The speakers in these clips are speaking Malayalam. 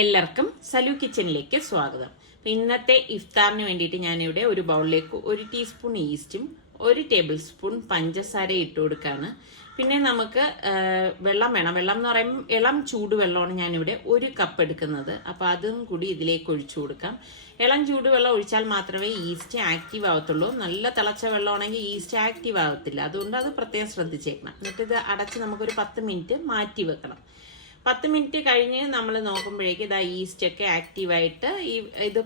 എല്ലാവർക്കും സലു കിച്ചനിലേക്ക് സ്വാഗതം. ഇന്നത്തെ ഇഫ്താറിന് വേണ്ടിയിട്ട് ഞാനിവിടെ ഒരു ബൗളിലേക്ക് 1 ടീസ്പൂൺ ഈസ്റ്റും 1 ടേബിൾ സ്പൂൺ പഞ്ചസാര ഇട്ട് കൊടുക്കുകയാണ്. പിന്നെ നമുക്ക് വെള്ളം വേണം. വെള്ളം എന്ന് പറയുമ്പോൾ ഇളം ചൂടുവെള്ളമാണ് ഞാനിവിടെ 1 കപ്പ് എടുക്കുന്നത്. അപ്പോൾ അതും കൂടി ഇതിലേക്ക് ഒഴിച്ചു കൊടുക്കാം. ഇളം ചൂടുവെള്ളം ഒഴിച്ചാൽ മാത്രമേ ഈസ്റ്റ് ആക്റ്റീവ് ആവത്തുള്ളൂ. നല്ല തിളച്ച വെള്ളമാണെങ്കിൽ ഈസ്റ്റ് ആക്റ്റീവ് ആകത്തില്ല. അതുകൊണ്ട് അത് പ്രത്യേകം ശ്രദ്ധിച്ചേക്കണം. എന്നിട്ട് ഇത് അടച്ച് നമുക്കൊരു 10 മിനിറ്റ് മാറ്റി വെക്കണം. 10 മിനിറ്റ് കഴിഞ്ഞ് നമ്മൾ നോക്കുമ്പോഴേക്ക് ഇതാ ഈസ്റ്റൊക്കെ ആക്റ്റീവായിട്ട് ഇത്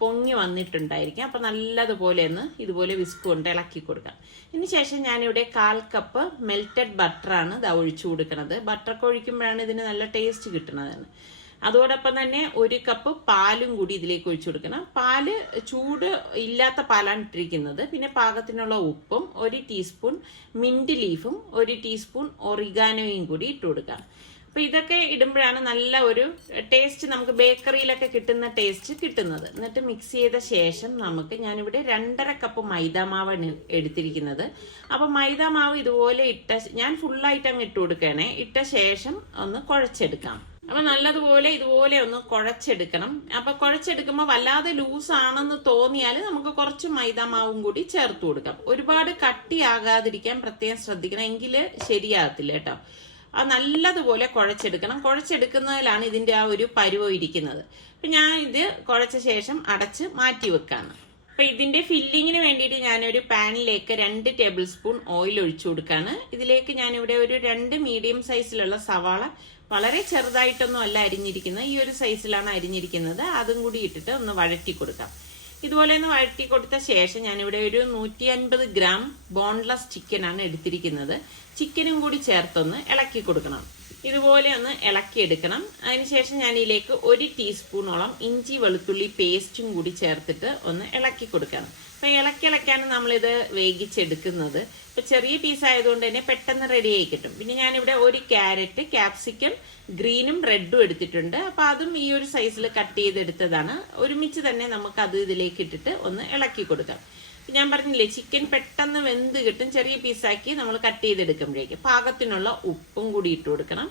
പൊങ്ങി വന്നിട്ടുണ്ടായിരിക്കും. അപ്പം നല്ലതുപോലെ ഒന്ന് ഇതുപോലെ വിസ്ക് കൊണ്ട് ഇളക്കി കൊടുക്കാം. ഇതിന് ശേഷം ഞാനിവിടെ 1/4 കപ്പ് മെൽറ്റഡ് ബട്ടറാണ് ഇതാ ഒഴിച്ചു കൊടുക്കുന്നത്. ബട്ടറൊക്കെ ഒഴിക്കുമ്പോഴാണ് ഇതിന് നല്ല ടേസ്റ്റ് കിട്ടുന്നത്. അതോടൊപ്പം തന്നെ 1 കപ്പ് പാലും കൂടി ഇതിലേക്ക് ഒഴിച്ചു കൊടുക്കണം. പാല് ചൂട് ഇല്ലാത്ത പാലാണ് ഇട്ടിരിക്കുന്നത്. പിന്നെ പാകത്തിനുള്ള ഉപ്പും 1 ടീസ്പൂൺ മിന്റ് ലീഫും 1 ടീസ്പൂൺ ഒറിഗാനോയും കൂടി ഇട്ട് കൊടുക്കാം. അപ്പൊ ഇതൊക്കെ ഇടുമ്പോഴാണ് നല്ല ഒരു ടേസ്റ്റ്, നമുക്ക് ബേക്കറിയിലൊക്കെ കിട്ടുന്ന ടേസ്റ്റ് കിട്ടുന്നത്. എന്നിട്ട് മിക്സ് ചെയ്ത ശേഷം ഞാനിവിടെ 2.5 കപ്പ് മൈദാമാവാണ് എടുത്തിരിക്കുന്നത്. അപ്പൊ മൈദാമാവ് ഇതുപോലെ ഞാൻ ഫുള്ളായിട്ട് അങ്ങ് ഇട്ട് കൊടുക്കണേ. ഇട്ട ശേഷം ഒന്ന് കുഴച്ചെടുക്കാം. അപ്പൊ നല്ലതുപോലെ ഇതുപോലെ ഒന്ന് കുഴച്ചെടുക്കണം. അപ്പൊ കുഴച്ചെടുക്കുമ്പോൾ വല്ലാതെ ലൂസ് ആണെന്ന് തോന്നിയാൽ നമുക്ക് കുറച്ച് മൈദാമാവും കൂടി ചേർത്ത് കൊടുക്കാം. ഒരുപാട് കട്ടിയാകാതിരിക്കാൻ പ്രത്യേകം ശ്രദ്ധിക്കണം, എങ്കില് ശരിയാകത്തില്ല കേട്ടോ. അത് നല്ലതുപോലെ കുഴച്ചെടുക്കണം. കുഴച്ചെടുക്കുന്നതിലാണ് ഇതിന്റെ ആ ഒരു പരുവം ഇരിക്കുന്നത്. അപ്പൊ ഞാൻ ഇത് കുഴച്ച ശേഷം അടച്ച് മാറ്റി വെക്കാണ്. അപ്പൊ ഇതിന്റെ ഫില്ലിങ്ങിന് വേണ്ടിയിട്ട് ഞാനൊരു പാനിലേക്ക് 2 ടേബിൾ സ്പൂൺ ഓയിൽ ഒഴിച്ചു കൊടുക്കാണ്. ഇതിലേക്ക് ഞാനിവിടെ ഒരു 2 മീഡിയം സൈസിലുള്ള സവാള, വളരെ ചെറുതായിട്ടൊന്നും അല്ല അരിഞ്ഞിരിക്കുന്നത്, ഈ ഒരു സൈസിലാണ് അരിഞ്ഞിരിക്കുന്നത്. അതും കൂടി ഇട്ടിട്ട് ഒന്ന് വഴറ്റി കൊടുക്കാം. ഇതുപോലെ ഒന്ന് വഴറ്റി കൊടുത്ത ശേഷം ഞാനിവിടെ ഒരു 150 ഗ്രാം ബോൺലെസ് ചിക്കനാണ് എടുത്തിരിക്കുന്നത്. ചിക്കനും കൂടി ചേർത്തൊന്ന് ഇളക്കി കൊടുക്കണം. ഇതുപോലെ ഒന്ന് ഇളക്കിയെടുക്കണം. അതിനുശേഷം ഞാൻ ഇതിലേക്ക് 1 ടീസ്പൂണോളം ഇഞ്ചി വെളുത്തുള്ളി പേസ്റ്റും കൂടി ചേർത്തിട്ട് ഒന്ന് ഇളക്കി കൊടുക്കണം. അപ്പൊ ഇളക്കാണ് നമ്മളിത് വേവിച്ചെടുക്കുന്നത്. ഇപ്പൊ ചെറിയ പീസ് ആയതുകൊണ്ട് തന്നെ പെട്ടെന്ന് റെഡി ആയി കിട്ടും. പിന്നെ ഞാനിവിടെ 1 ക്യാരറ്റ്, ക്യാപ്സിക്കം ഗ്രീനും റെഡും എടുത്തിട്ടുണ്ട്. അപ്പൊ അതും ഈ ഒരു സൈസിൽ കട്ട് ചെയ്തെടുത്തതാണ്. ഒരുമിച്ച് തന്നെ നമുക്ക് അത് ഇതിലേക്ക് ഇട്ടിട്ട് ഒന്ന് ഇളക്കി കൊടുക്കാം. ഞാൻ പറഞ്ഞില്ലേ, ചിക്കൻ പെട്ടെന്ന് വെന്ത് കിട്ടും. ചെറിയ പീസാക്കി നമ്മൾ കട്ട് ചെയ്തെടുക്കുമ്പോഴേക്ക് പാകത്തിനുള്ള ഉപ്പും കൂടി ഇട്ട് കൊടുക്കണം.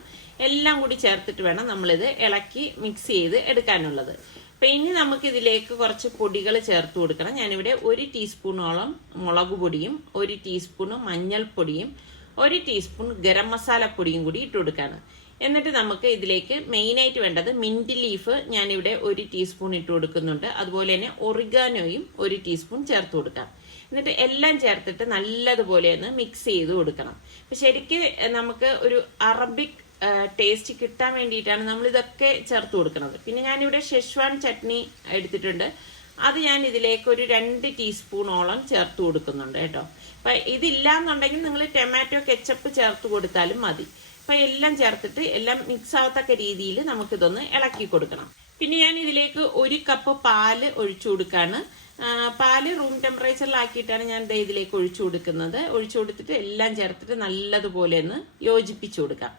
എല്ലാം കൂടി ചേർത്തിട്ട് വേണം നമ്മളിത് ഇളക്കി മിക്സ് ചെയ്ത് എടുക്കാനുള്ളത്. അപ്പൊ ഇനി നമുക്ക് ഇതിലേക്ക് കുറച്ച് പൊടികൾ ചേർത്ത് കൊടുക്കണം. ഞാനിവിടെ 1 ടീസ്പൂണോളം മുളക് പൊടിയും 1 ടീസ്പൂൺ മഞ്ഞൾപ്പൊടിയും 1 ടീസ്പൂൺ ഗരം മസാലപ്പൊടിയും കൂടി ഇട്ട് കൊടുക്കാണ്. എന്നിട്ട് നമുക്ക് ഇതിലേക്ക് മെയിനായിട്ട് വേണ്ടത് മിന്റ് ലീഫ് ഞാനിവിടെ 1 ടീസ്പൂൺ ഇട്ട് കൊടുക്കുന്നുണ്ട്. അതുപോലെ തന്നെ ഒറിഗാനോയും 1 ടീസ്പൂൺ ചേർത്ത് കൊടുക്കാം. എന്നിട്ട് എല്ലാം ചേർത്തിട്ട് നല്ലതുപോലെ ഒന്ന് മിക്സ് ചെയ്ത് കൊടുക്കണം. അപ്പൊ ശരിക്ക് നമുക്ക് ഒരു അറബിക് ടേസ്റ്റ് കിട്ടാൻ വേണ്ടിയിട്ടാണ് നമ്മൾ ഇതൊക്കെ ചേർത്ത് കൊടുക്കുന്നത്. പിന്നെ ഞാനിവിടെ ഷെഷ്വാൻ ചട്നി എടുത്തിട്ടുണ്ട്. അത് ഞാൻ ഇതിലേക്ക് ഒരു 2 ടീസ്പൂണോളം ചേർത്ത് കൊടുക്കുന്നുണ്ട് കേട്ടോ. അപ്പൊ ഇതില്ലാന്നുണ്ടെങ്കിൽ നിങ്ങൾ ടൊമാറ്റോ കെച്ചപ്പ് ചേർത്ത് കൊടുത്താലും മതി. അപ്പൊ എല്ലാം ചേർത്തിട്ട് എല്ലാം മിക്സ് ആവത്തക്ക രീതിയിൽ നമുക്കിതൊന്ന് ഇളക്കി കൊടുക്കണം. പിന്നെ ഞാൻ ഇതിലേക്ക് 1 കപ്പ് പാല് ഒഴിച്ചു കൊടുക്കാണ്. പാല് റൂം ടെമ്പറേച്ചറിലാക്കിയിട്ടാണ് ഞാൻ ഇതിലേക്ക് ഒഴിച്ചു കൊടുക്കുന്നത്. ഒഴിച്ചു കൊടുത്തിട്ട് എല്ലാം ചേർത്തിട്ട് നല്ലതുപോലെ ഒന്ന് യോജിപ്പിച്ചു കൊടുക്കാം.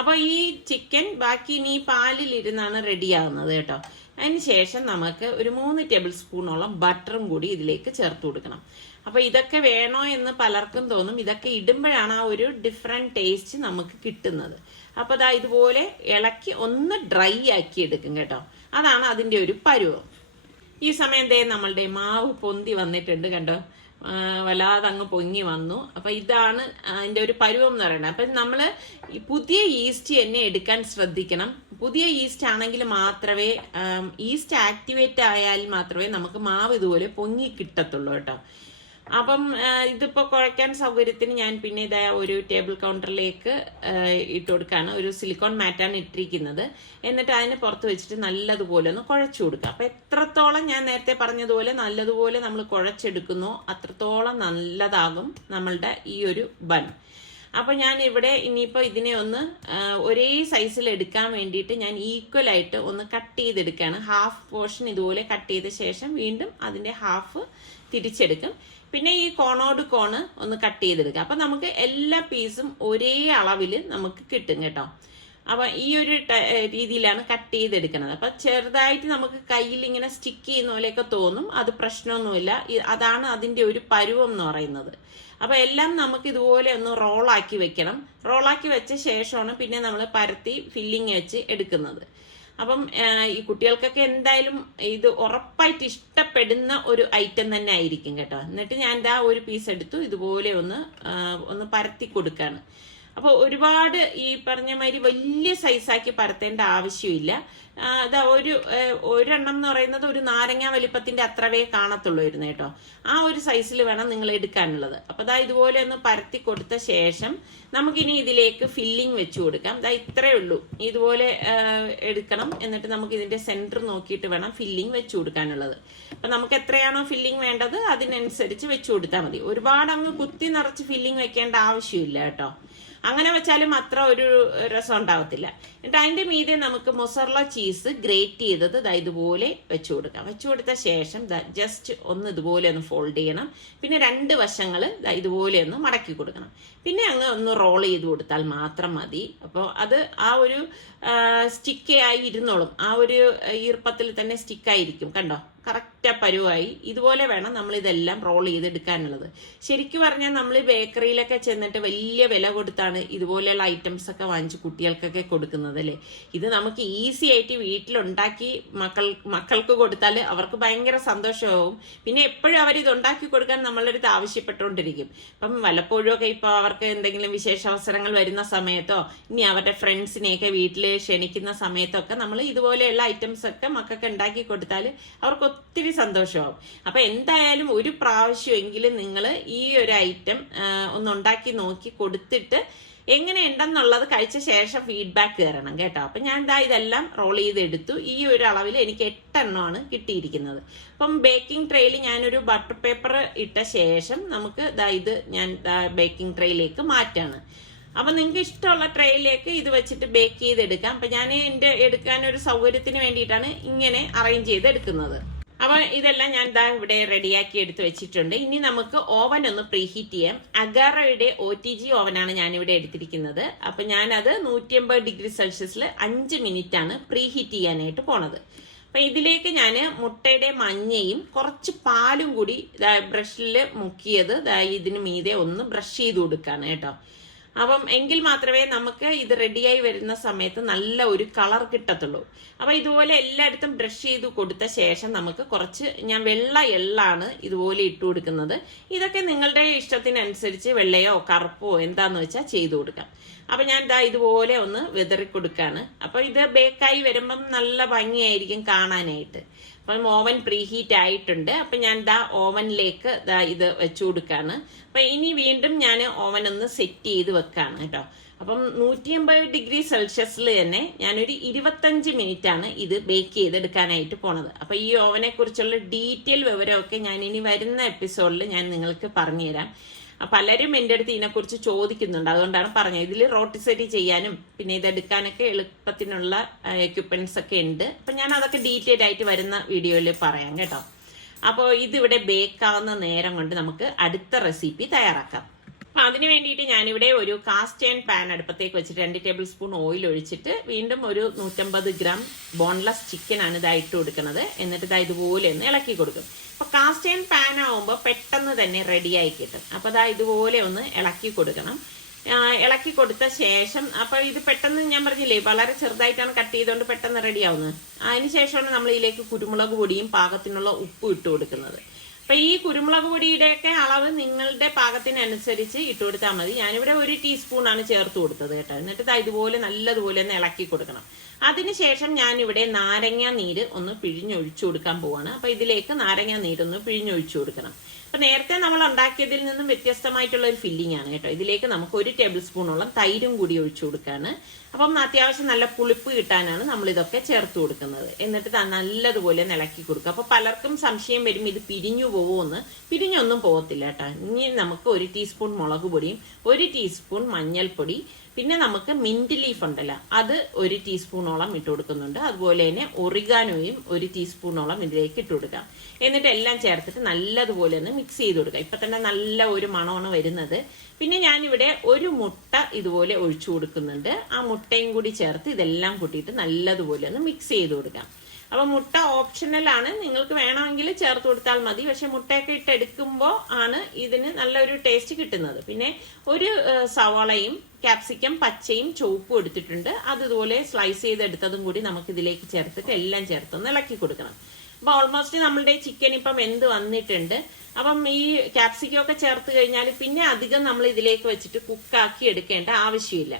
അപ്പൊ ഈ ചിക്കൻ ബാക്കി ഇനി പാലിലിരുന്നാണ് റെഡിയാകുന്നത് കേട്ടോ. അതിനുശേഷം നമുക്ക് ഒരു 3 ടേബിൾ സ്പൂണോളം ബട്ടറും കൂടി ഇതിലേക്ക് ചേർത്ത് കൊടുക്കണം. അപ്പൊ ഇതൊക്കെ വേണോ എന്ന് പലർക്കും തോന്നും. ഇതൊക്കെ ഇടുമ്പോഴാണ് ആ ഒരു ഡിഫറെന്റ് ടേസ്റ്റ് നമുക്ക് കിട്ടുന്നത്. അപ്പൊ ദാ ഇതുപോലെ ഇളക്കി ഒന്ന് ഡ്രൈ ആക്കി എടുക്കും കേട്ടോ. അതാണ് അതിന്റെ ഒരു പരുവം. ഈ സമയം നമ്മളുടെ മാവ് പൊന്തി വന്നിട്ടുണ്ട് കണ്ടോ, വല്ലാതെ അങ്ങ് പൊങ്ങി വന്നു. അപ്പൊ ഇതാണ് അതിന്റെ ഒരു പരുവം എന്ന് പറയുന്നത്. അപ്പൊ നമ്മള് പുതിയ ഈസ്റ്റ് തന്നെ എടുക്കാൻ ശ്രദ്ധിക്കണം. പുതിയ ഈസ്റ്റ് ആണെങ്കിൽ മാത്രമേ, ഈസ്റ്റ് ആക്ടിവേറ്റ് ആയാൽ മാത്രമേ നമുക്ക് മാവ് ഇതുപോലെ പൊങ്ങി കിട്ടത്തുള്ളൂ കേട്ടോ. അപ്പം ഇതിപ്പോ കുഴയ്ക്കാൻ സൗകര്യത്തിന് ഞാൻ പിന്നെ ഇതാ ഒരു ടേബിൾ കൗണ്ടറിലേക്ക് ഇട്ട് കൊടുക്കാണ്. ഒരു സിലിക്കോൺ മാറ്റാണ് ഇട്ടിരിക്കുന്നത്. എന്നിട്ട് അതിന് പുറത്ത് വെച്ചിട്ട് നല്ലതുപോലെ ഒന്ന് കുഴച്ചു കൊടുക്കുക. അപ്പൊ എത്രത്തോളം ഞാൻ നേരത്തെ പറഞ്ഞതുപോലെ നല്ലതുപോലെ നമ്മൾ കുഴച്ചെടുക്കുന്നോ അത്രത്തോളം നല്ലതാകും നമ്മളുടെ ഈ ഒരു ബൺ. അപ്പൊ ഞാൻ ഇവിടെ ഇനിയിപ്പോ ഇതിനെ ഒന്ന് ഒരേ സൈസിൽ എടുക്കാൻ വേണ്ടിയിട്ട് ഞാൻ ഈക്വൽ ആയിട്ട് ഒന്ന് കട്ട് ചെയ്തെടുക്കുകയാണ്. ഹാഫ് പോർഷൻ ഇതുപോലെ കട്ട് ചെയ്ത ശേഷം വീണ്ടും അതിന്റെ ഹാഫ് തിരിച്ചെടുക്കും. പിന്നെ ഈ കോണോട് കോണ് ഒന്ന് കട്ട് ചെയ്തെടുക്കുക. അപ്പൊ നമുക്ക് എല്ലാ പീസും ഒരേ അളവിൽ നമുക്ക് കിട്ടും കേട്ടോ. അപ്പൊ ഈ ഒരു രീതിയിലാണ് കട്ട് ചെയ്തെടുക്കുന്നത്. അപ്പൊ ചെറുതായിട്ട് നമുക്ക് കയ്യിൽ ഇങ്ങനെ സ്റ്റിക്ക് ചെയ്യുന്ന പോലെയൊക്കെ തോന്നും. അത് പ്രശ്നമൊന്നുമില്ല. അതാണ് അതിന്റെ ഒരു പരുവം എന്ന് പറയുന്നത്. അപ്പൊ എല്ലാം നമുക്ക് ഇതുപോലെ ഒന്ന് റോളാക്കി വെക്കണം. റോളാക്കി വെച്ച ശേഷമാണ് പിന്നെ നമ്മൾ പരത്തി ഫില്ലിങ് വെച്ച് എടുക്കുന്നത്. അപ്പം ഈ കുട്ടികൾക്കൊക്കെ എന്തായാലും ഇത് ഉറപ്പായിട്ട് ഇഷ്ടപ്പെടുന്ന ഒരു ഐറ്റം തന്നെ ആയിരിക്കും കേട്ടോ. എന്നിട്ട് ഞാൻ ഇതാ ഒരു പീസ് എടുത്തു, ഇതുപോലെ ഒന്ന് പരത്തി കൊടുക്കാണ്. അപ്പോൾ ഒരുപാട് ഈ പറഞ്ഞ മാതിരി വലിയ സൈസാക്കി പരത്തേണ്ട ആവശ്യമില്ല. അതാ ഒരെണ്ണം എന്ന് പറയുന്നത് ഒരു നാരങ്ങ വലിപ്പത്തിന്റെ അത്രവേ കാണത്തുള്ളൂ കേട്ടോ. ആ ഒരു സൈസിൽ വേണം നിങ്ങൾ എടുക്കാനുള്ളത്. അപ്പൊ അതാ ഇതുപോലെ ഒന്ന് പരത്തി കൊടുത്ത ശേഷം നമുക്കിനി ഇതിലേക്ക് ഫില്ലിംഗ് വെച്ചു കൊടുക്കാം. അതാ ഇത്രയേ ഉള്ളൂ, ഇതുപോലെ എടുക്കണം. എന്നിട്ട് നമുക്ക് ഇതിന്റെ സെന്റർ നോക്കിയിട്ട് വേണം ഫില്ലിംഗ് വെച്ചു കൊടുക്കാനുള്ളത്. അപ്പൊ നമുക്ക് എത്രയാണോ ഫില്ലിംഗ് വേണ്ടത് അതിനനുസരിച്ച് വെച്ചു കൊടുത്താൽ മതി. ഒരുപാട് അങ്ങ് കുത്തി നിറച്ച് ഫില്ലിംഗ് വെക്കേണ്ട ആവശ്യമില്ല കേട്ടോ. അങ്ങനെ വെച്ചാലും അത്ര ഒരു രസം ഉണ്ടാവത്തില്ല. എന്നിട്ട് അതിന്റെ മീതെ നമുക്ക് മൊസറല്ല ചീസ് ഗ്രേറ്റ് ചെയ്തത് ഇതുപോലെ വെച്ചു കൊടുക്കാം. വെച്ചു കൊടുത്ത ശേഷം ജസ്റ്റ് ഇതുപോലെ ഒന്ന് ഫോൾഡ് ചെയ്യണം. പിന്നെ 2 വശങ്ങൾ ഇതുപോലെ ഒന്ന് മടക്കി കൊടുക്കണം. പിന്നെ അങ്ങ് ഒന്ന് റോൾ ചെയ്ത് കൊടുത്താൽ മാത്രം മതി. അപ്പോൾ അത് ആ ഒരു സ്റ്റിക്ക് ആയി ഇരുന്നോളും. ആ ഒരു ഈർപ്പത്തിൽ തന്നെ സ്റ്റിക്കായിരിക്കും. കണ്ടോ, കറക്റ്റ് പരുവായി. ഇതുപോലെ വേണം നമ്മൾ ഇതെല്ലാം റോൾ ചെയ്തെടുക്കാനുള്ളത്. ശരിക്കും പറഞ്ഞാൽ നമ്മൾ ബേക്കറിയിലൊക്കെ ചെന്നിട്ട് വലിയ വില കൊടുത്താണ് ഇതുപോലെയുള്ള ഐറ്റംസ് ഒക്കെ വാങ്ങിച്ച് കുട്ടികൾക്കൊക്കെ കൊടുക്കുന്നത് അല്ലേ. ഇത് നമുക്ക് ഈസി ആയിട്ട് വീട്ടിലുണ്ടാക്കി മക്കൾക്ക് കൊടുത്താൽ അവർക്ക് ഭയങ്കര സന്തോഷമാവും. പിന്നെ എപ്പോഴും അവർ ഇത് ഉണ്ടാക്കി കൊടുക്കാൻ നമ്മളൊരിത് ആവശ്യപ്പെട്ടുകൊണ്ടിരിക്കും. അപ്പം വല്ലപ്പോഴും ഒക്കെ ഇപ്പൊ അവർക്ക് എന്തെങ്കിലും വിശേഷ അവസരങ്ങൾ വരുന്ന സമയത്തോ ഇനി അവരുടെ ഫ്രണ്ട്സിനെയൊക്കെ വീട്ടിൽ ക്ഷണിക്കുന്ന സമയത്തൊക്കെ നമ്മൾ ഇതുപോലെയുള്ള ഐറ്റംസ് ഒക്കെ മക്കൾക്ക് ഉണ്ടാക്കി കൊടുത്താൽ അവർക്ക് ഒത്തിരി സന്തോഷമാവും. അപ്പൊ എന്തായാലും ഒരു പ്രാവശ്യമെങ്കിലും നിങ്ങൾ ഈ ഒരു ഐറ്റം ഒന്ന് ഉണ്ടാക്കി നോക്കി കൊടുത്തിട്ട് എങ്ങനെയുണ്ടെന്നുള്ളത് കഴിച്ച ശേഷം ഫീഡ്ബാക്ക് തരണം കേട്ടോ. അപ്പൊ ഞാൻ ഇതെല്ലാം റോൾ ചെയ്തെടുത്തു. ഈ ഒരു അളവിൽ എനിക്ക് 8 എണ്ണമാണ് കിട്ടിയിരിക്കുന്നത്. അപ്പം ബേക്കിംഗ് ട്രേയിൽ ഞാനൊരു ബട്ടർ പേപ്പർ ഇട്ട ശേഷം നമുക്ക് ഇത് ഞാൻ ബേക്കിംഗ് ട്രേയിലേക്ക് മാറ്റാണ്. അപ്പൊ നിങ്ങൾക്ക് ഇഷ്ടമുള്ള ട്രേയിലേക്ക് ഇത് വെച്ചിട്ട് ബേക്ക് ചെയ്തെടുക്കാം. അപ്പൊ ഞാൻ എന്റെ എടുക്കാൻ ഒരു സൗകര്യത്തിന് വേണ്ടിയിട്ടാണ് ഇങ്ങനെ അറേഞ്ച് ചെയ്ത് എടുക്കുന്നത്. അപ്പൊ ഇതെല്ലാം ഞാൻ ഇവിടെ റെഡിയാക്കി എടുത്ത് വെച്ചിട്ടുണ്ട്. ഇനി നമുക്ക് ഓവൻ ഒന്ന് പ്രീഹീറ്റ് ചെയ്യാം. അഗാറയുടെ OTG ഓവനാണ് ഞാനിവിടെ എടുത്തിരിക്കുന്നത്. അപ്പൊ ഞാനത് 180 ഡിഗ്രി സെൽഷ്യസിൽ 5 മിനിറ്റ് ആണ് പ്രീഹീറ്റ് ചെയ്യാനായിട്ട് പോണത്. അപ്പൊ ഇതിലേക്ക് ഞാൻ മുട്ടയുടെ മഞ്ഞയും കുറച്ച് പാലും കൂടി ബ്രഷിൽ മുക്കിയത് ഇതിന് മീതെ ഒന്ന് ബ്രഷ് ചെയ്ത് കൊടുക്കാണ് കേട്ടോ. അപ്പം എങ്കിൽ മാത്രമേ നമുക്ക് ഇത് റെഡിയായി വരുന്ന സമയത്ത് നല്ല ഒരു കളർ കിട്ടത്തുള്ളൂ. അപ്പൊ ഇതുപോലെ എല്ലായിടത്തും ബ്രഷ് ചെയ്ത് കൊടുത്ത ശേഷം നമുക്ക് കുറച്ച് ഞാൻ വെള്ള എള്ളാണ് ഇതുപോലെ ഇട്ട് കൊടുക്കുന്നത്. ഇതൊക്കെ നിങ്ങളുടെ ഇഷ്ടത്തിനനുസരിച്ച് വെള്ളയോ കറുപ്പോ എന്താന്ന് വെച്ചാൽ ചെയ്തു കൊടുക്കാം. അപ്പൊ ഞാൻ ഇതുപോലെ ഒന്ന് വിതറി കൊടുക്കാണ്. അപ്പൊ ഇത് ബേക്കായി വരുമ്പം നല്ല ഭംഗിയായിരിക്കും കാണാനായിട്ട്. അപ്പം ഓവൻ പ്രീഹീറ്റ് ആയിട്ടുണ്ട്. അപ്പൊ ഞാൻ ഓവനിലേക്ക് ഇത് വെച്ചു കൊടുക്കാണ്. അപ്പൊ ഇനി വീണ്ടും ഞാൻ ഓവൻ ഒന്ന് സെറ്റ് ചെയ്ത് വെക്കാണ് കേട്ടോ. അപ്പം 180 ഡിഗ്രി സെൽഷ്യസിൽ തന്നെ ഞാനൊരു 25 മിനിറ്റ് ആണ് ഇത് ബേക്ക് ചെയ്തെടുക്കാനായിട്ട് പോണത്. അപ്പൊ ഈ ഓവനെ കുറിച്ചുള്ള ഡീറ്റെയിൽ വിവരമൊക്കെ ഞാൻ ഇനി വരുന്ന എപ്പിസോഡിൽ ഞാൻ നിങ്ങൾക്ക് പറഞ്ഞുതരാം. പലരും എൻ്റെ അടുത്ത് ഇതിനെക്കുറിച്ച് ചോദിക്കുന്നുണ്ട്, അതുകൊണ്ടാണ് പറഞ്ഞത്. ഇതിൽ റോട്ടിസരി ചെയ്യാനും പിന്നെ ഇതെടുക്കാനൊക്കെ എളുപ്പത്തിനുള്ള എക്യുപ്മെന്റ്സ് ഒക്കെ ഉണ്ട്. അപ്പൊ ഞാൻ അതൊക്കെ ഡീറ്റെയിൽ ആയിട്ട് വരുന്ന വീഡിയോയിൽ പറയാം കേട്ടോ. അപ്പോൾ ഇതിവിടെ ബേക്കാവുന്ന നേരം കൊണ്ട് നമുക്ക് അടുത്ത റെസിപ്പി തയ്യാറാക്കാം. അപ്പൊ അതിന് വേണ്ടിയിട്ട് ഞാനിവിടെ ഒരു കാസ്റ്റ് അയൺ പാൻ അടുപ്പത്തേക്ക് വെച്ചിട്ട് 2 ടേബിൾ സ്പൂൺ ഓയിൽ ഒഴിച്ചിട്ട് വീണ്ടും ഒരു 150 ഗ്രാം ബോൺലെസ് ചിക്കൻ ആണ് ഇതായിട്ട് കൊടുക്കുന്നത്. എന്നിട്ട് ഇതുപോലെ ഒന്ന് ഇളക്കി കൊടുക്കും. അപ്പൊ കാസ്റ്റ് അയൺ പാൻ ആവുമ്പോൾ പെട്ടെന്ന് തന്നെ റെഡിയായി കിട്ടും. അപ്പൊ ഇതുപോലെ ഒന്ന് ഇളക്കി കൊടുക്കണം. ഇളക്കി കൊടുത്ത ശേഷം അപ്പൊ ഇത് പെട്ടെന്ന് ഞാൻ പറഞ്ഞില്ലേ വളരെ ചെറുതായിട്ടാണ് കട്ട് ചെയ്തുകൊണ്ട് പെട്ടെന്ന് റെഡി ആവുന്നത്. അതിനുശേഷമാണ് നമ്മൾ ഇതിലേക്ക് കുരുമുളക് പൊടിയും പാകത്തിനുള്ള ഉപ്പും ഇട്ട് കൊടുക്കുന്നത്. അപ്പൊ ഈ കുരുമുളക് പൊടിയുടെയൊക്കെ അളവ് നിങ്ങളുടെ പാകത്തിനനുസരിച്ച് ഇട്ട് കൊടുത്താൽ മതി. ഞാനിവിടെ 1 ടീസ്പൂണാണ് ചേർത്ത് കൊടുത്തത് കേട്ടോ. എന്നിട്ട് ഇതുപോലെ നല്ലതുപോലെ ഒന്ന് ഇളക്കി കൊടുക്കണം. അതിനുശേഷം ഞാനിവിടെ നാരങ്ങ നീര് ഒന്ന് പിഴിഞ്ഞൊഴിച്ചു കൊടുക്കാൻ പോവാണ്. അപ്പൊ ഇതിലേക്ക് നാരങ്ങ നീരൊന്ന് പിഴിഞ്ഞൊഴിച്ചു കൊടുക്കണം. അപ്പൊ നേരത്തെ നമ്മൾ ഉണ്ടാക്കിയതിൽ നിന്നും വ്യത്യസ്തമായിട്ടുള്ള ഒരു ഫില്ലിംഗ് ആണ് കേട്ടോ. ഇതിലേക്ക് നമുക്ക് 1 ടേബിൾ സ്പൂണോളം തൈരും കൂടി ഒഴിച്ചു കൊടുക്കാണ്. അപ്പം അത്യാവശ്യം നല്ല പുളിപ്പ് കിട്ടാനാണ് നമ്മൾ ഇതൊക്കെ ചേർത്ത് കൊടുക്കുന്നത്. എന്നിട്ട് നല്ലതുപോലെ ഇളക്കി കൊടുക്കുക. അപ്പൊ പലർക്കും സംശയം വരും ഇത് പിരിഞ്ഞു പോവുമെന്ന്. പിരിഞ്ഞൊന്നും പോകത്തില്ല കേട്ടോ. ഇനി നമുക്ക് 1 ടീസ്പൂൺ മുളക് പൊടിയും 1 ടീസ്പൂൺ മഞ്ഞൾപ്പൊടി, പിന്നെ നമുക്ക് മിന്റ് ലീഫ് ഉണ്ടല്ലോ അത് 1 ടീസ്പൂണോളം ഇട്ട് കൊടുക്കുന്നുണ്ട്. അതുപോലെ തന്നെ ഒറിഗാനോയും 1 ടീസ്പൂണോളം ഇതിലേക്ക് ഇട്ട് കൊടുക്കാം. എന്നിട്ട് എല്ലാം ചേർത്തിട്ട് നല്ലതുപോലെ ഒന്ന് മിക്സ് ചെയ്ത് കൊടുക്കാം. ഇപ്പൊ തന്നെ നല്ല ഒരു മണമാണ് വരുന്നത്. പിന്നെ ഞാനിവിടെ 1 മുട്ട ഇതുപോലെ ഒഴിച്ചു കൊടുക്കുന്നുണ്ട്. ആ മുട്ടയും കൂടി ചേർത്ത് ഇതെല്ലാം കൂട്ടിയിട്ട് നല്ലതുപോലെ ഒന്ന് മിക്സ് ചെയ്ത് കൊടുക്കാം. അപ്പൊ മുട്ട ഓപ്ഷണൽ ആണ്, നിങ്ങൾക്ക് വേണമെങ്കിൽ ചേർത്ത് കൊടുത്താൽ മതി. പക്ഷെ മുട്ടയൊക്കെ ഇട്ടെടുക്കുമ്പോൾ ആണ് ഇതിന് നല്ലൊരു ടേസ്റ്റ് കിട്ടുന്നത്. പിന്നെ 1 സവാളയും ക്യാപ്സിക്കം പച്ചയും ചുവപ്പും എടുത്തിട്ടുണ്ട്. അതുപോലെ സ്ലൈസ് ചെയ്തെടുത്തതും കൂടി നമുക്ക് ഇതിലേക്ക് ചേർത്തിട്ട് എല്ലാം ചേർത്തൊന്ന് ഇളക്കി കൊടുക്കണം. അപ്പൊ ഓൾമോസ്റ്റ് നമ്മളുടെ ചിക്കൻ ഇപ്പം വെന്ത് വന്നിട്ടുണ്ട്. അപ്പം ഈ ക്യാപ്സിക്കം ഒക്കെ ചേർത്ത് കഴിഞ്ഞാൽ പിന്നെ അധികം നമ്മൾ ഇതിലേക്ക് വെച്ചിട്ട് കുക്കാക്കി എടുക്കേണ്ട ആവശ്യമില്ല.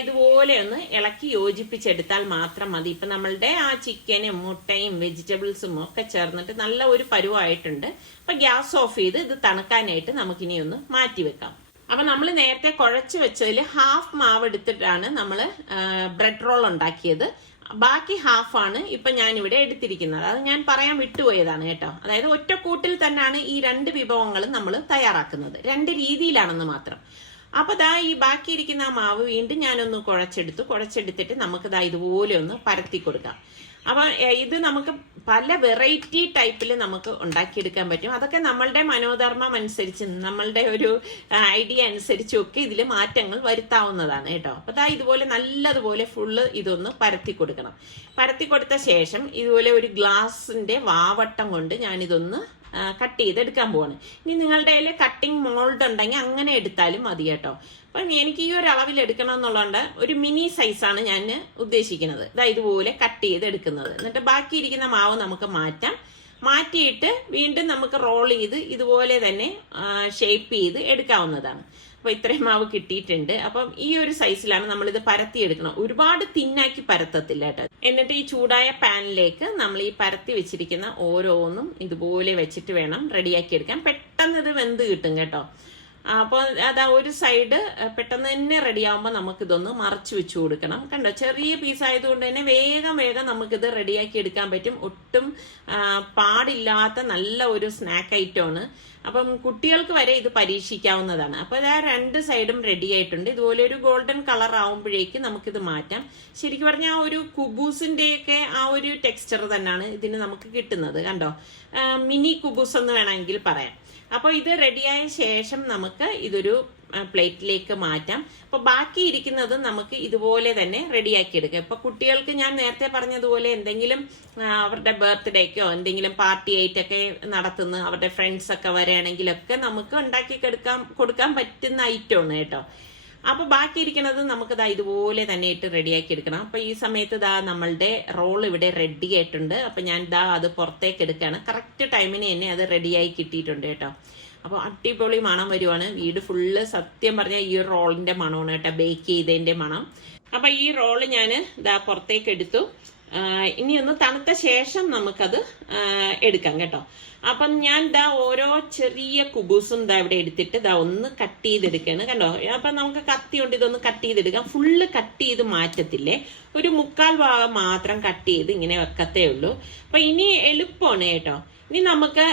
ഇതുപോലെ ഒന്ന് ഇളക്കി യോജിപ്പിച്ചെടുത്താൽ മാത്രം മതി. ഇപ്പൊ നമ്മളുടെ ആ ചിക്കനും മുട്ടയും വെജിറ്റബിൾസും ഒക്കെ ചേർന്നിട്ട് നല്ല ഒരു പരുവായിട്ടുണ്ട്. അപ്പൊ ഗ്യാസ് ഓഫ് ചെയ്ത് ഇത് തണുക്കാനായിട്ട് നമുക്കിനി ഒന്ന് മാറ്റി വെക്കാം. അപ്പൊ നമ്മൾ നേരത്തെ കുഴച്ച് വെച്ചതിൽ ഹാഫ് മാവ് എടുത്തിട്ടാണ് നമ്മൾ ബ്രെഡ് റോൾ ഉണ്ടാക്കിയത്. ബാക്കി ഹാഫാണ് ഇപ്പൊ ഞാൻ ഇവിടെ എടുത്തിരിക്കുന്നത്. അത് ഞാൻ പറയാൻ വിട്ടുപോയതാണ് കേട്ടോ. അതായത് ഒറ്റക്കൂട്ടിൽ തന്നെയാണ് ഈ 2 വിഭവങ്ങളും നമ്മൾ തയ്യാറാക്കുന്നത്, 2 രീതിയിലാണെന്ന് മാത്രം. അപ്പൊ ഈ ബാക്കിയിരിക്കുന്ന ആ മാവ് വീണ്ടും ഞാനൊന്ന് കുഴച്ചെടുത്തിട്ട് നമുക്ക് ഇതുപോലെ ഒന്ന് പരത്തി കൊടുക്കാം. അപ്പൊ ഇത് നമുക്ക് പല വെറൈറ്റി ടൈപ്പിൽ നമുക്ക് ഉണ്ടാക്കിയെടുക്കാൻ പറ്റും. അതൊക്കെ നമ്മളുടെ മനോധർമ്മം അനുസരിച്ച്, നമ്മളുടെ ഒരു ഐഡിയ അനുസരിച്ചും ഒക്കെ ഇതിൽ മാറ്റങ്ങൾ വരുത്താവുന്നതാണ് കേട്ടോ. അപ്പൊ ഇതുപോലെ നല്ലതുപോലെ ഫുള്ള് ഇതൊന്ന് പരത്തി കൊടുക്കണം. പരത്തി കൊടുത്ത ശേഷം ഇതുപോലെ ഒരു ഗ്ലാസിന്റെ വാവട്ടം കൊണ്ട് ഞാനിതൊന്ന് കട്ട് ചെയ്തെടുക്കാൻ പോവാണ്. ഇനി നിങ്ങളുടെ കയ്യിൽ കട്ടിംഗ് മോൾഡ് ഉണ്ടെങ്കിൽ അങ്ങനെ എടുത്താലും മതി കേട്ടോ. അപ്പൊ എനിക്ക് ഈ ഒരു അളവിൽ എടുക്കണം എന്നുള്ളതുകൊണ്ട് ഒരു മിനി സൈസാണ് ഞാൻ ഉദ്ദേശിക്കുന്നത്. ഇതുപോലെ കട്ട് ചെയ്ത് എടുക്കുന്നത്. എന്നിട്ട് ബാക്കിയിരിക്കുന്ന മാവ് നമുക്ക് മാറ്റിയിട്ട് വീണ്ടും നമുക്ക് റോൾ ചെയ്ത് ഇതുപോലെ തന്നെ ഷേപ്പ് ചെയ്ത് എടുക്കാവുന്നതാണ്. അപ്പൊ ഇത്രയും മാവ് കിട്ടിയിട്ടുണ്ട്. അപ്പം ഈ ഒരു സൈസിലാണ് നമ്മളിത് പരത്തിയെടുക്കണം. ഒരുപാട് തിന്നാക്കി പരത്തത്തില്ല കേട്ടോ. എന്നിട്ട് ഈ ചൂടായ പാനിലേക്ക് നമ്മൾ ഈ പരത്തി വെച്ചിരിക്കുന്ന ഓരോന്നും ഇതുപോലെ വെച്ചിട്ട് വേണം റെഡിയാക്കി എടുക്കാൻ. പെട്ടെന്ന് ഇത് വെന്ത് കിട്ടും കേട്ടോ. അപ്പോൾ ഒരു സൈഡ് പെട്ടെന്ന് തന്നെ റെഡിയാകുമ്പോൾ നമുക്കിതൊന്ന് മറച്ചു വെച്ചു കൊടുക്കണം. കണ്ടോ, ചെറിയ പീസ് ആയതുകൊണ്ട് തന്നെ വേഗം നമുക്കിത് റെഡിയാക്കി എടുക്കാൻ പറ്റും. ഒട്ടും പാടില്ലാത്ത നല്ല ഒരു സ്നാക്ക് ഐറ്റമാണ്. അപ്പം കുട്ടികൾക്ക് വരെ ഇത് പരീക്ഷിക്കാവുന്നതാണ്. അപ്പൊ 2 സൈഡും റെഡി ആയിട്ടുണ്ട്. ഇതുപോലെ ഒരു ഗോൾഡൻ കളർ ആവുമ്പോഴേക്ക് നമുക്കിത് മാറ്റാം. ശരിക്കും പറഞ്ഞാൽ ഒരു കുബൂസിന്റെ ഒക്കെ ആ ഒരു ടെക്സ്ചർ തന്നെയാണ് ഇതിന് നമുക്ക് കിട്ടുന്നത്. കണ്ടോ, മിനി കുബൂസ് എന്ന് വേണമെങ്കിൽ പറയാം. അപ്പൊ ഇത് റെഡിയായ ശേഷം നമുക്ക് ഇതൊരു പ്ലേറ്റിലേക്ക് മാറ്റാം. അപ്പൊ ബാക്കി ഇരിക്കുന്നത് നമുക്ക് ഇതുപോലെ തന്നെ റെഡിയാക്കി എടുക്കാം. ഇപ്പൊ കുട്ടികൾക്ക് ഞാൻ നേരത്തെ പറഞ്ഞതുപോലെ എന്തെങ്കിലും അവരുടെ ബർത്ത്ഡേക്കോ എന്തെങ്കിലും പാർട്ടി ആയിട്ടൊക്കെ നടത്തുന്ന അവരുടെ ഫ്രണ്ട്സ് ഒക്കെ വരികയാണെങ്കിലൊക്കെ നമുക്ക് ഉണ്ടാക്കി കൊടുക്കാൻ പറ്റുന്ന ഐറ്റമാണ് കേട്ടോ. അപ്പൊ ബാക്കി ഇരിക്കുന്നത് നമുക്ക് ഇതുപോലെ തന്നെ ഇട്ട് റെഡിയാക്കി എടുക്കണം. അപ്പൊ ഈ സമയത്ത് നമ്മളുടെ റോൾ ഇവിടെ റെഡി ആയിട്ടുണ്ട്. അപ്പൊ ഞാൻ അത് പുറത്തേക്ക് എടുക്കുകയാണ്. കറക്റ്റ് ടൈമിന് തന്നെ അത് റെഡിയായി കിട്ടിയിട്ടുണ്ട് കേട്ടോ. അപ്പൊ അടിപൊളി മണം വരുവാണ്. വീട് ഫുള്ള് സത്യം പറഞ്ഞാൽ ഈ ഒരു റോളിന്റെ മണമാണ് കേട്ടോ, ബേക്ക് ചെയ്തതിന്റെ മണം. അപ്പൊ ഈ റോള് ഞാൻ പുറത്തേക്ക് എടുത്തു. ഇനി ഒന്ന് തണുത്ത ശേഷം നമുക്കത് എടുക്കാം കേട്ടോ. അപ്പം ഞാൻ ഓരോ ചെറിയ കുബൂസും ഇവിടെ എടുത്തിട്ട് ഒന്ന് കട്ട് ചെയ്തെടുക്കുകയാണ്. കണ്ടോ, അപ്പൊ നമുക്ക് കത്തി കൊണ്ട് ഇതൊന്ന് കട്ട് ചെയ്തെടുക്കാം. ഫുള്ള് കട്ട് ചെയ്ത് മാറ്റത്തില്ലേ, ഒരു 1/4 ഭാഗം മാത്രം കട്ട് ചെയ്ത് ഇങ്ങനെ വെക്കത്തേ ഉള്ളൂ. അപ്പൊ ഇനി എളുപ്പമാണ് കേട്ടോ. ഇനി നമുക്ക്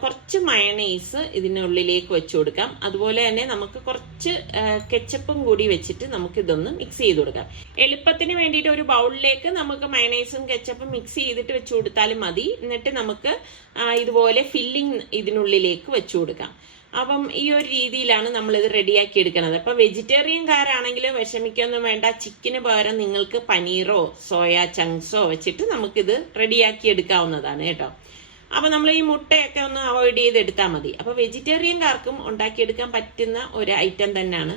കുറച്ച് മയണൈസ് ഇതിനുള്ളിലേക്ക് വെച്ചു കൊടുക്കാം. അതുപോലെ തന്നെ നമുക്ക് കുറച്ച് കെച്ചപ്പും കൂടി വെച്ചിട്ട് നമുക്ക് ഇതൊന്ന് മിക്സ് ചെയ്ത് കൊടുക്കാം. എളുപ്പത്തിന് വേണ്ടിയിട്ട് ഒരു ബൗളിലേക്ക് നമുക്ക് മയണൈസും കെച്ചപ്പും മിക്സ് ചെയ്തിട്ട് വെച്ചു കൊടുത്താലും മതി. എന്നിട്ട് നമുക്ക് ഇതുപോലെ ഫില്ലിംഗ് ഇതിനുള്ളിലേക്ക് വെച്ചു കൊടുക്കാം. അപ്പം ഈ ഒരു രീതിയിലാണ് നമ്മളിത് റെഡിയാക്കി എടുക്കുന്നത്. അപ്പൊ വെജിറ്റേറിയൻകാരാണെങ്കിലും വിഷമിക്കൊന്നും വേണ്ട. ചിക്കന് പകരം നിങ്ങൾക്ക് പനീറോ സോയാ ചങ്ക്സോ വെച്ചിട്ട് നമുക്കിത് റെഡിയാക്കി എടുക്കാവുന്നതാണ് കേട്ടോ. അപ്പൊ നമ്മൾ ഈ മുട്ടയൊക്കെ ഒന്ന് അവോയ്ഡ് ചെയ്തെടുത്താൽ മതി. അപ്പൊ വെജിറ്റേറിയൻകാർക്കും ഉണ്ടാക്കിയെടുക്കാൻ പറ്റുന്ന ഒരു ഐറ്റം തന്നെയാണ്.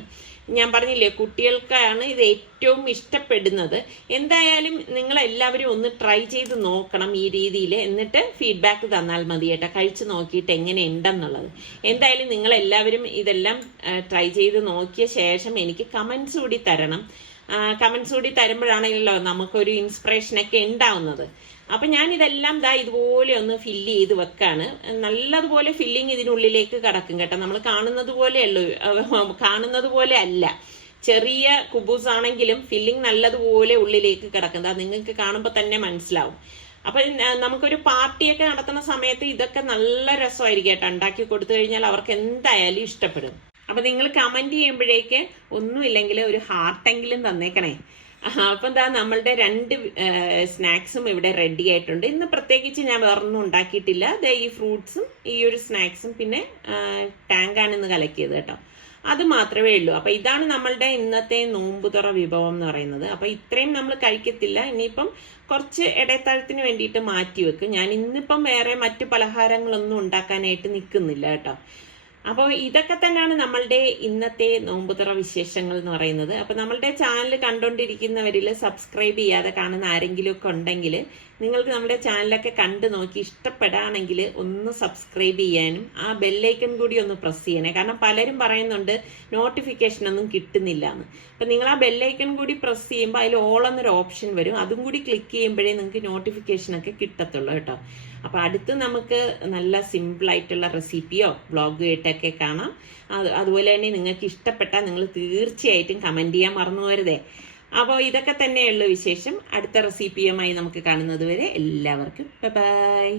ഞാൻ പറഞ്ഞില്ലേ, കുട്ടികൾക്കാണ് ഇത് ഏറ്റവും ഇഷ്ടപ്പെടുന്നത്. എന്തായാലും നിങ്ങൾ എല്ലാവരും ഒന്ന് ട്രൈ ചെയ്ത് നോക്കണം ഈ രീതിയിൽ. എന്നിട്ട് ഫീഡ്ബാക്ക് തന്നാൽ മതി കേട്ടോ, കഴിച്ചു നോക്കിയിട്ട് എങ്ങനെ ഉണ്ടെന്നുള്ളത്. എന്തായാലും നിങ്ങൾ എല്ലാവരും ഇതെല്ലാം ട്രൈ ചെയ്ത് നോക്കിയ ശേഷം എനിക്ക് കമന്റ്സ് കൂടി തരണം. കമന്റ്സ് കൂടി തരുമ്പോഴാണല്ലോ നമുക്കൊരു ഇൻസ്പിറേഷനൊക്കെ ഉണ്ടാവുന്നത്. അപ്പൊ ഞാൻ ഇതെല്ലാം ഇതുപോലെ ഒന്ന് ഫില്ല് ചെയ്ത് വെക്കാണ്. നല്ലതുപോലെ ഫില്ലിങ് ഇതിനുള്ളിലേക്ക് കടക്കും കേട്ടോ. നമ്മൾ കാണുന്നത് പോലെ അല്ല. ചെറിയ കുബൂസ് ആണെങ്കിലും ഫില്ലിങ് നല്ലതുപോലെ ഉള്ളിലേക്ക് കിടക്കുന്നത് നിങ്ങൾക്ക് കാണുമ്പോൾ തന്നെ മനസ്സിലാവും. അപ്പൊ നമുക്കൊരു പാർട്ടിയൊക്കെ നടത്തുന്ന സമയത്ത് ഇതൊക്കെ നല്ല രസമായിരിക്കും കേട്ടോ. ഉണ്ടാക്കി കൊടുത്തു കഴിഞ്ഞാൽ അവർക്ക് എന്തായാലും ഇഷ്ടപ്പെടും. അപ്പൊ നിങ്ങൾ കമന്റ് ചെയ്യുമ്പോഴേക്ക് ഒന്നുമില്ലെങ്കിൽ ഒരു ഹാർട്ടെങ്കിലും തന്നേക്കണേ. അപ്പൊ നമ്മളുടെ 2 സ്നാക്സും ഇവിടെ റെഡി ആയിട്ടുണ്ട്. ഇന്ന് പ്രത്യേകിച്ച് ഞാൻ വേറൊന്നും ഉണ്ടാക്കിയിട്ടില്ല. ഈ ഫ്രൂട്ട്സും ഈ ഒരു സ്നാക്സും പിന്നെ ടാങ്കാണ് ഇന്ന് കലക്കിയത് കേട്ടോ. അത് മാത്രമേ ഉള്ളൂ. അപ്പൊ ഇതാണ് നമ്മളുടെ ഇന്നത്തെ നോമ്പുതുറ വിഭവം എന്ന് പറയുന്നത്. അപ്പൊ ഇത്രയും നമ്മൾ കഴിക്കത്തില്ല. ഇനിയിപ്പം കുറച്ച് ഇടത്താഴത്തിന് വേണ്ടിയിട്ട് മാറ്റി വെക്കും. ഞാൻ ഇന്നിപ്പം വേറെ മറ്റു പലഹാരങ്ങളൊന്നും ഉണ്ടാക്കാനായിട്ട് നിൽക്കുന്നില്ല കേട്ടോ. അപ്പോൾ ഇതൊക്കെ തന്നെയാണ് നമ്മളുടെ ഇന്നത്തെ നോമ്പുതുറ വിശേഷങ്ങൾ എന്ന് പറയുന്നത്. അപ്പോൾ നമ്മളുടെ ചാനൽ കണ്ടുകൊണ്ടിരിക്കുന്നവരിൽ സബ്സ്ക്രൈബ് ചെയ്യാതെ കാണുന്ന ആരെങ്കിലും ഒക്കെ ഉണ്ടെങ്കിൽ നിങ്ങൾക്ക് നമ്മുടെ ചാനലൊക്കെ കണ്ടു നോക്കി ഇഷ്ടപ്പെടുകയാണെങ്കിൽ ഒന്ന് സബ്സ്ക്രൈബ് ചെയ്യാനും ആ ബെല്ലൈക്കൺ കൂടി ഒന്ന് പ്രസ് ചെയ്യണേ. കാരണം പലരും പറയുന്നുണ്ട് നോട്ടിഫിക്കേഷൻ ഒന്നും കിട്ടുന്നില്ല എന്ന്. അപ്പം നിങ്ങൾ ആ ബെല്ലൈക്കൺ കൂടി പ്രസ് ചെയ്യുമ്പോൾ അതിൽ ഓൾ എന്നൊരു ഓപ്ഷൻ വരും. അതും കൂടി ക്ലിക്ക് ചെയ്യുമ്പോഴേ നിങ്ങൾക്ക് നോട്ടിഫിക്കേഷനൊക്കെ കിട്ടത്തുള്ളൂ കേട്ടോ. അപ്പോൾ അടുത്ത് നമുക്ക് നല്ല സിമ്പിളായിട്ടുള്ള റെസിപ്പിയോ വ്ളോഗോ ആയിട്ടൊക്കെ കാണാം. അതുപോലെ തന്നെ നിങ്ങൾക്ക് ഇഷ്ടപ്പെട്ടാൽ നിങ്ങൾ തീർച്ചയായിട്ടും കമൻറ്റ് ചെയ്യാൻ മറന്നു പോരുതേ. അപ്പോൾ ഇതൊക്കെ തന്നെയുള്ള വിശേഷം. അടുത്ത റെസിപ്പിയുമായി നമുക്ക് കാണുന്നത് വരെ എല്ലാവർക്കും ബൈ.